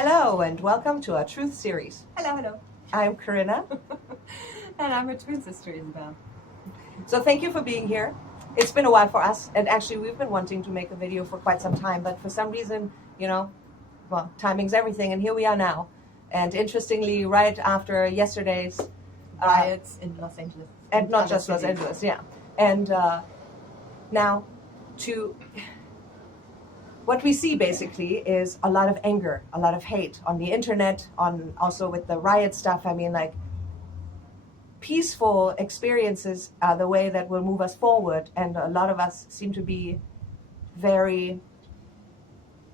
Hello and welcome to our Truth series. Hello. I'm Corinna. And I'm her twin sister, Isabelle. So thank you for being here. It's been a while for us, and actually we've been wanting to make a video for quite some time, but for some reason, timing's everything, and here we are now. And interestingly, right after yesterday's Riots in Los Angeles. and not just Los Angeles, yeah. And now what we see basically is a lot of anger, a lot of hate on the internet, on also with the riot stuff. I mean, like, peaceful experiences are the way that will move us forward, and a lot of us seem to be very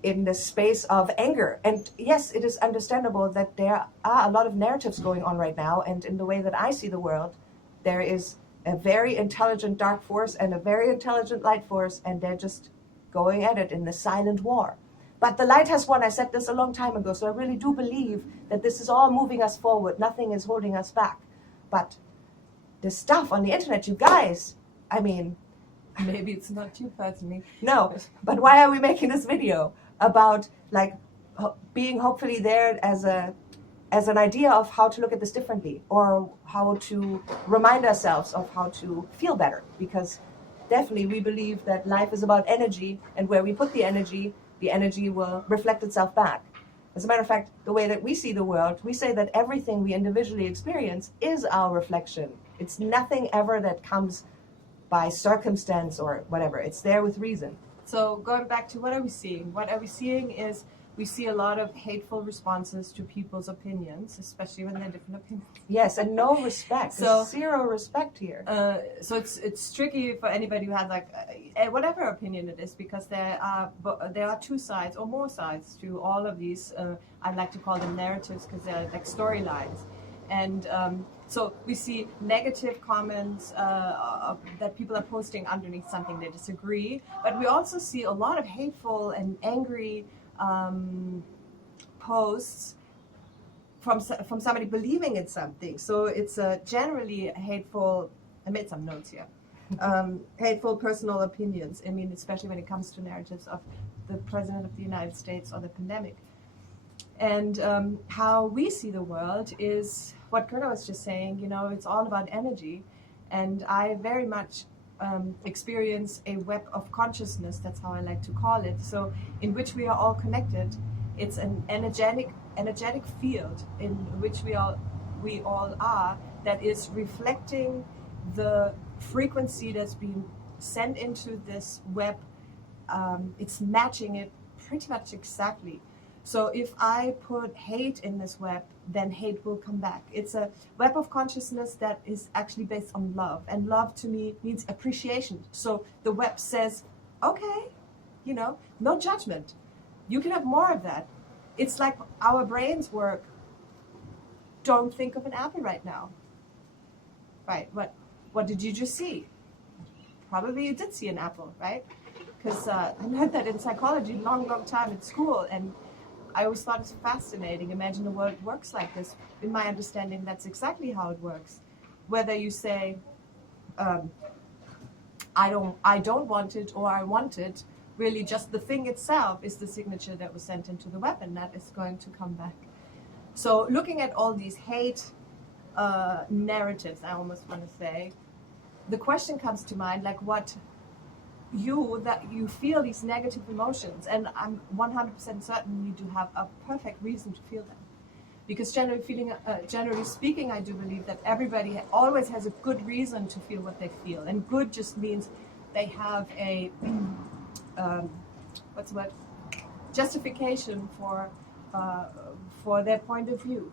in the space of anger. And yes, it is understandable that there are a lot of narratives going on right now, and in the way that I see the world, there is a very intelligent dark force and a very intelligent light force, and they're just going at it in the silent war. But the light has won. I said this a long time ago, so I really do believe that this is all moving us forward. Nothing is holding us back. But the stuff on the internet, you guys, I mean... Maybe it's not you personally. No, but why are we making this video about, like, being hopefully there as an idea of how to look at this differently, or how to remind ourselves of how to feel better? Because definitely we believe that life is about energy, and where we put the energy will reflect itself back. As a matter of fact, the way that we see the world, we say that everything we individually experience is our reflection. It's nothing ever that comes by circumstance or whatever. It's there with reason. So going back to what are we seeing? What are we seeing is we see a lot of hateful responses to people's opinions, especially when they're different opinions. Yes, and no respect. So, There's zero respect here. So it's tricky for anybody who has whatever opinion it is, because there are two sides or more sides to all of these. I like to call them narratives because they're like storylines, and so we see negative comments that people are posting underneath something they disagree, but we also see a lot of hateful and angry posts from somebody believing in something. So it's generally hateful. I made some notes here. Hateful personal opinions. I mean, especially when it comes to narratives of the President of the United States or the pandemic. And how we see the world is what Corinna was just saying. You know, it's all about energy, and I very much experience a web of consciousness. That's how I like to call it. So, in which we are all connected. It's an energetic field in which we all are, that is reflecting the frequency that's being sent into this web. It's matching it pretty much exactly. So if I put hate in this web, then hate will come back. It's a web of consciousness that is actually based on love. And love to me means appreciation. So the web says, okay, no judgment. You can have more of that. It's like our brains work. Don't think of an apple right now. Right, what did you just see? Probably you did see an apple, right? Because I learned that in psychology a long time in school, and I always thought it was fascinating. Imagine the world works like this. In my understanding, that's exactly how it works. Whether you say, I don't want it, or I want it, really just the thing itself is the signature that was sent into the web, and that is going to come back. So looking at all these hate narratives, I almost want to say, the question comes to mind, like, that you feel these negative emotions, and I'm 100% certain you do have a perfect reason to feel them, because generally speaking, I do believe that everybody always has a good reason to feel what they feel, and good just means they have a justification for their point of view.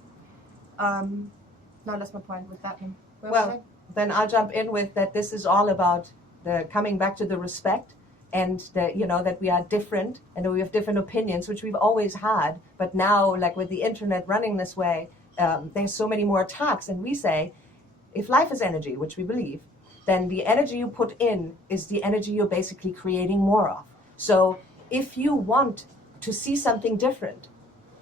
Now that's my point with that one. Well, then I'll jump in with that. This is all about the coming back to the respect, and that we are different and that we have different opinions, which we've always had. But now, like with the internet running this way, there's so many more attacks. And we say, if life is energy, which we believe, then the energy you put in is the energy you're basically creating more of. So if you want to see something different,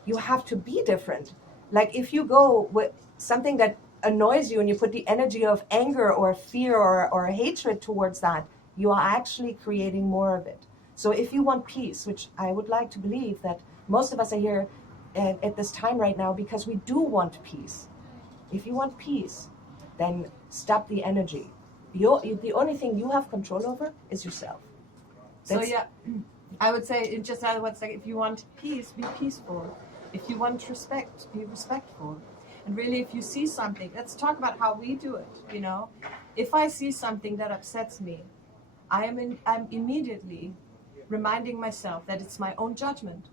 you have to be different. Like if you go with something that annoys you and you put the energy of anger or fear or hatred towards that, you are actually creating more of it. So if you want peace, which I would like to believe that most of us are here at this time right now, because we do want peace. If you want peace, then stop the energy. The only thing you have control over is yourself. So yeah, I would say in just other words, like if you want peace, be peaceful. If you want respect, be respectful. And really, if you see something, let's talk about how we do it. You know, if I see something that upsets me, I'm immediately reminding myself that it's my own judgment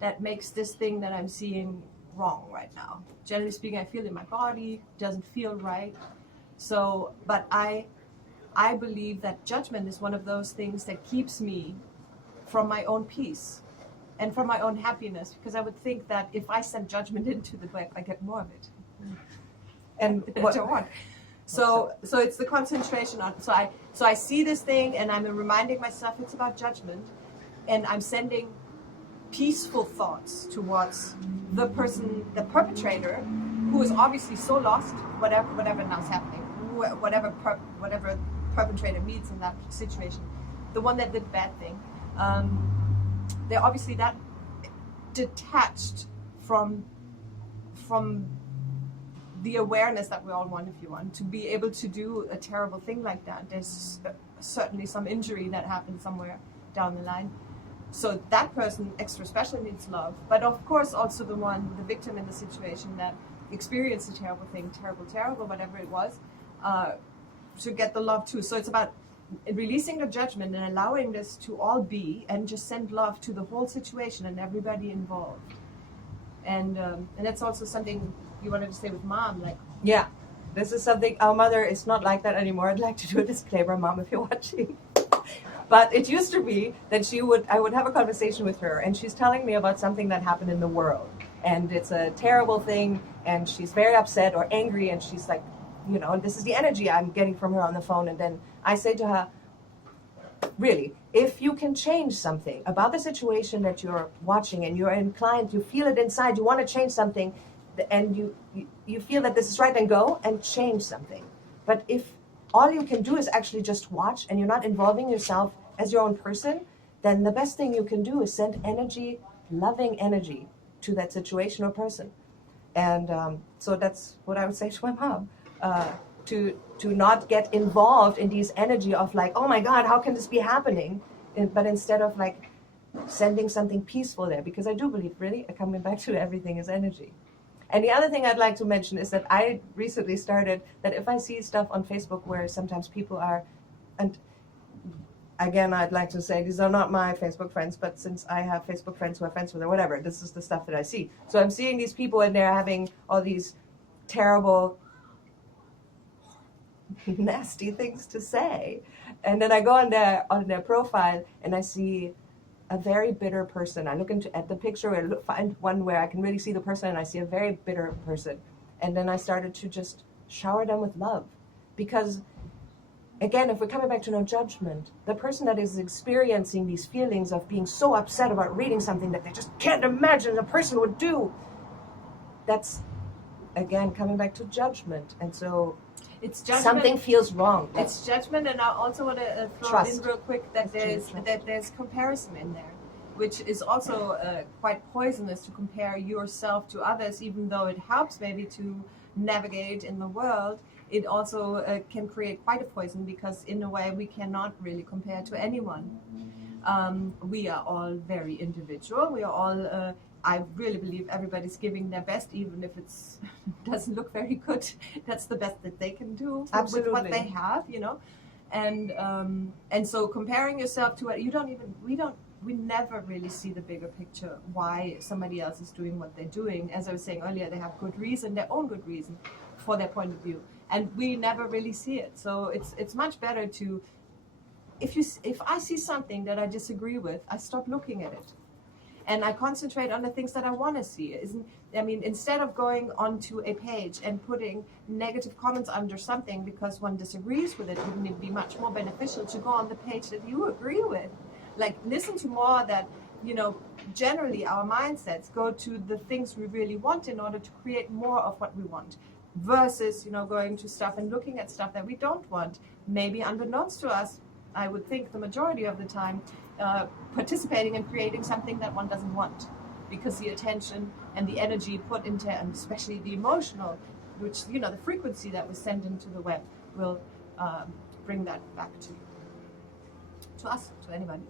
that makes this thing that I'm seeing wrong right now. Generally speaking, I feel it in my body, doesn't feel right. So, but I believe that judgment is one of those things that keeps me from my own peace and from my own happiness, because I would think that if I send judgment into the web, I get more of it. And I don't want. So it's the concentration on. So I see this thing, and I'm reminding myself it's about judgment, and I'm sending peaceful thoughts towards the person, the perpetrator, who is obviously so lost, whatever now is happening, whatever perpetrator meets in that situation, the one that did the bad thing, they're obviously that detached from the awareness that we all want, if you want, to be able to do a terrible thing like that. There's certainly some injury that happened somewhere down the line. So that person extra special needs love, but of course also the victim in the situation that experienced a terrible thing, terrible, whatever it was, should get the love too. So it's about releasing the judgment and allowing this to all be, and just send love to the whole situation and everybody involved. And that's also something you wanted to say with Mom, like. Yeah, this is something, our mother is not like that anymore. I'd like to do a disclaimer, Mom, if you're watching. But it used to be that I would have a conversation with her, and she's telling me about something that happened in the world. And it's a terrible thing, and she's very upset or angry, and she's like, you know, and this is the energy I'm getting from her on the phone. And then I say to her, really, if you can change something about the situation that you're watching, and you're inclined, you feel it inside, you want to change something, and you feel that this is right, then go and change something. But if all you can do is actually just watch, and you're not involving yourself as your own person, then the best thing you can do is send energy, loving energy, to that situation or person. And so that's what I would say to my mom, to not get involved in these energy of like, oh my God, how can this be happening? But instead of like sending something peaceful there, because I do believe, really, coming back to everything is energy. And the other thing I'd like to mention is that I recently started that if I see stuff on Facebook where sometimes people are, and again, I'd like to say these are not my Facebook friends, but since I have Facebook friends who are friends with or whatever, this is the stuff that I see. So I'm seeing these people and they're having all these terrible, nasty things to say. And then I go on their profile and I see a very bitter person. I look at the picture and find one where I can really see the person, and I see a very bitter person. And then I started to just shower them with love. Because, again, if we're coming back to no judgment, the person that is experiencing these feelings of being so upset about reading something that they just can't imagine a person would do, that's, again, coming back to judgment. And so It's judgment. Something feels wrong. It's judgment, and I also want to throw in real quick that there's comparison in there, which is also quite poisonous, to compare yourself to others. Even though it helps maybe to navigate in the world, it also can create quite a poison, because in a way we cannot really compare to anyone. We are all very individual. We are all. I really believe everybody's giving their best, even if it doesn't look very good. That's the best that they can do with what they have, you know. And so comparing yourself to it, we never really see the bigger picture, why somebody else is doing what they're doing. As I was saying earlier, they have good reason, their own good reason for their point of view, and we never really see it. So it's much better to, if I see something that I disagree with, I stop looking at it. And I concentrate on the things that I want to see. Instead of going onto a page and putting negative comments under something because one disagrees with it, wouldn't it be much more beneficial to go on the page that you agree with? Like, listen to more that, generally our mindsets go to the things we really want in order to create more of what we want, versus, going to stuff and looking at stuff that we don't want, maybe unbeknownst to us. I would think the majority of the time, participating in creating something that one doesn't want. because the attention and the energy put into, and especially the emotional, which, you know, the frequency that was sent into the web will bring that back to us, to anybody.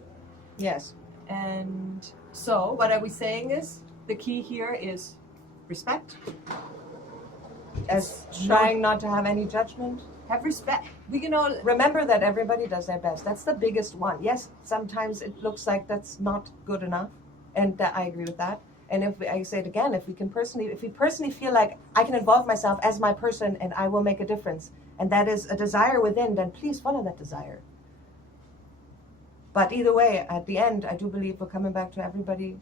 Yes. And so what are we saying is the key here is respect. As trying not to have any judgment. Have respect. We, you know, Remember that everybody does their best. That's the biggest one. Yes, sometimes it looks like that's not good enough, and I agree with that. And if I say it again, if we personally feel like I can involve myself as my person and I will make a difference, and that is a desire within, then please follow that desire. But either way, at the end, I do believe we're coming back to everybody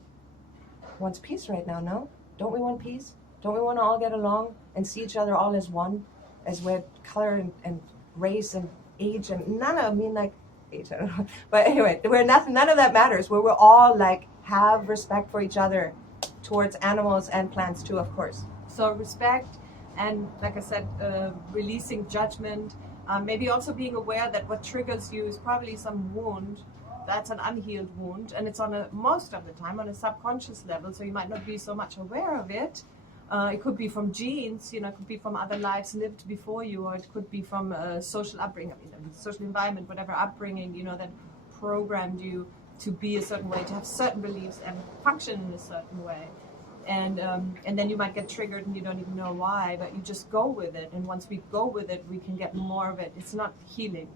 wants peace right now. No, don't we want peace? Don't we want to all get along and see each other all as one? As we're color and race and age and none of, I mean, like age, I don't know. But anyway, none of that matters. Where we're all like have respect for each other towards animals and plants too, of course. So respect, and like I said, releasing judgment. Maybe also being aware that what triggers you is probably some wound. That's an unhealed wound, and it's on most of the time on a subconscious level. So you might not be so much aware of it. It could be from genes, you know, it could be from other lives lived before you, or it could be from social upbringing, social environment, whatever upbringing, you know, that programmed you to be a certain way, to have certain beliefs and function in a certain way. And then you might get triggered and you don't even know why, but you just go with it. And once we go with it, we can get more of it. It's not healing.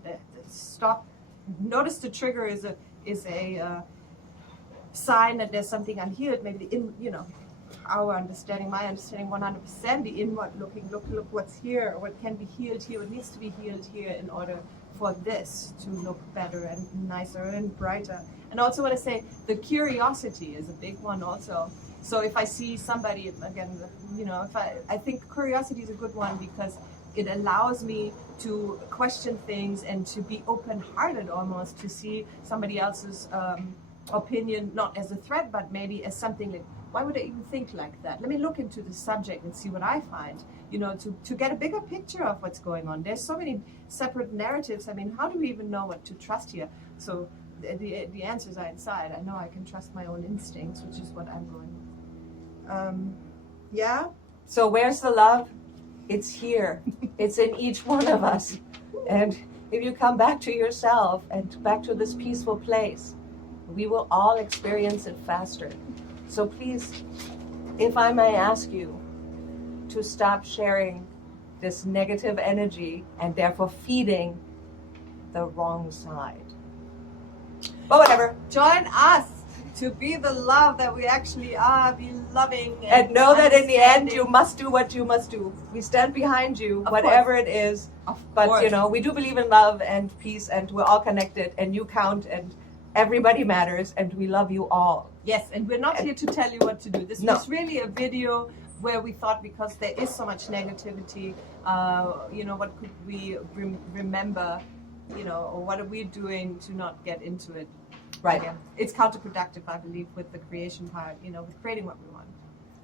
Stop. Notice the trigger is a sign that there's something unhealed. Maybe our understanding, my understanding, 100%, the inward looking, look what's here, what can be healed here, what needs to be healed here in order for this to look better and nicer and brighter. And also want to say the curiosity is a big one also. So if I see somebody, again, you know, I think curiosity is a good one because it allows me to question things and to be open-hearted almost, to see somebody else's opinion not as a threat, but maybe as something like, why would I even think like that? Let me look into the subject and see what I find, you know, to get a bigger picture of what's going on. There's so many separate narratives. I mean, how do we even know what to trust here? So the answers are inside. I know I can trust my own instincts, which is what I'm going with. Yeah. So where's the love? It's here. It's in each one of us. And if you come back to yourself and back to this peaceful place, we will all experience it faster. So please, if I may ask you to stop sharing this negative energy and therefore feeding the wrong side. But whatever. Join us to be the love that we actually are, be loving. And know that in the end, you must do what you must do. We stand behind you, whatever it is. But, you know, we do believe in love and peace, and we're all connected, and you count, and everybody matters, and we love you all. Yes, and we're not here to tell you what to do. This was really a video where we thought, because there is so much negativity, you know, what could we remember, you know, or what are we doing to not get into it? Right. Again. It's counterproductive, I believe, with the creation part, you know, with creating what we want.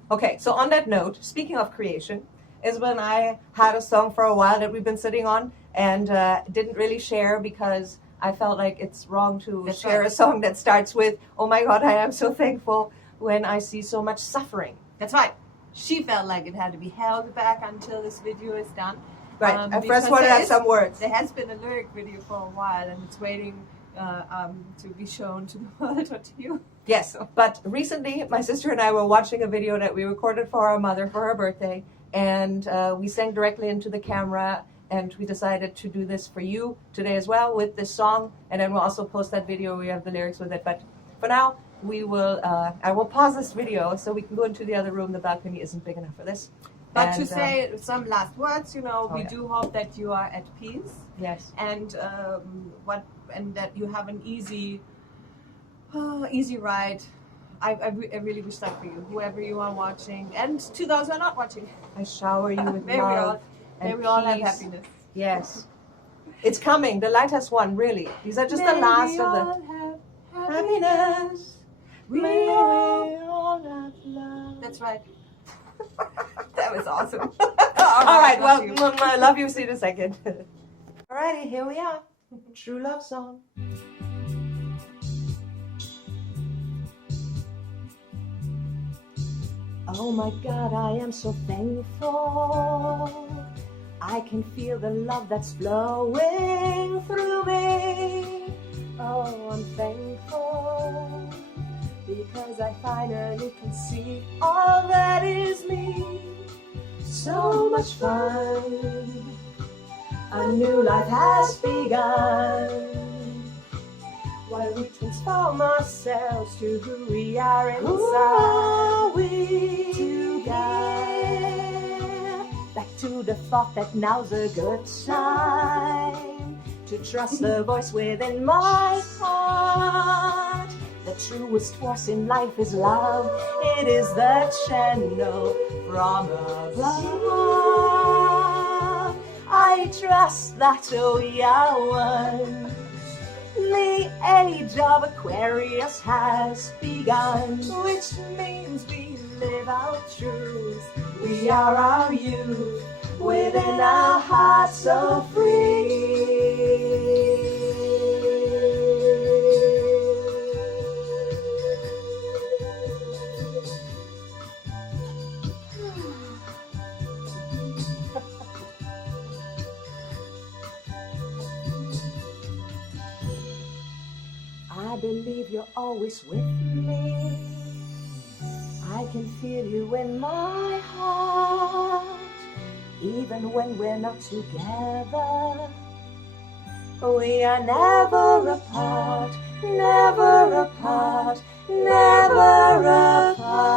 Okay, so on that note, speaking of creation, Isabelle and I had a song for a while that we've been sitting on and didn't really share because I felt like it's wrong to share a song that starts with, oh my God, I am so thankful when I see so much suffering. That's right. She felt like it had to be held back until this video is done. Right, I first wanted to have some words. There has been a lyric video for a while and it's waiting to be shown to the world or to you. Yes, but recently my sister and I were watching a video that we recorded for our mother for her birthday, and we sang directly into the camera, and we decided to do this for you today as well with this song, and then we'll also post that video where we have the lyrics with it. But for now, we will. I will pause this video so we can go into the other room. The balcony isn't big enough for this. But to say some last words, you know, we do hope that you are at peace. Yes. And that you have an easy ride. I really wish that for you, whoever you are watching, and to those who are not watching. I shower you with love. May we all have happiness. Yes. It's coming. The light has won, really. These are just the last of the happiness. May we all have love. That's right. That was awesome. All right, well, I love you. See you in a second. Alrighty, here we are. True love song. When Oh my God, I am so thankful. I can feel the love that's flowing through me. Oh, I'm thankful because I finally can see all that is me. So much fun. A new life has begun. While we transform ourselves to who we are inside. Who are we together? Back to the thought that now's a good time to trust the voice within my heart. The truest force in life is love. It is the channel from above. I trust that we are one. The age of Aquarius has begun, which means we live our truth. We are our youth within our hearts so free. I believe you're always with me. I can feel you in my heart, even when we're not together. We are never apart, never apart, never apart.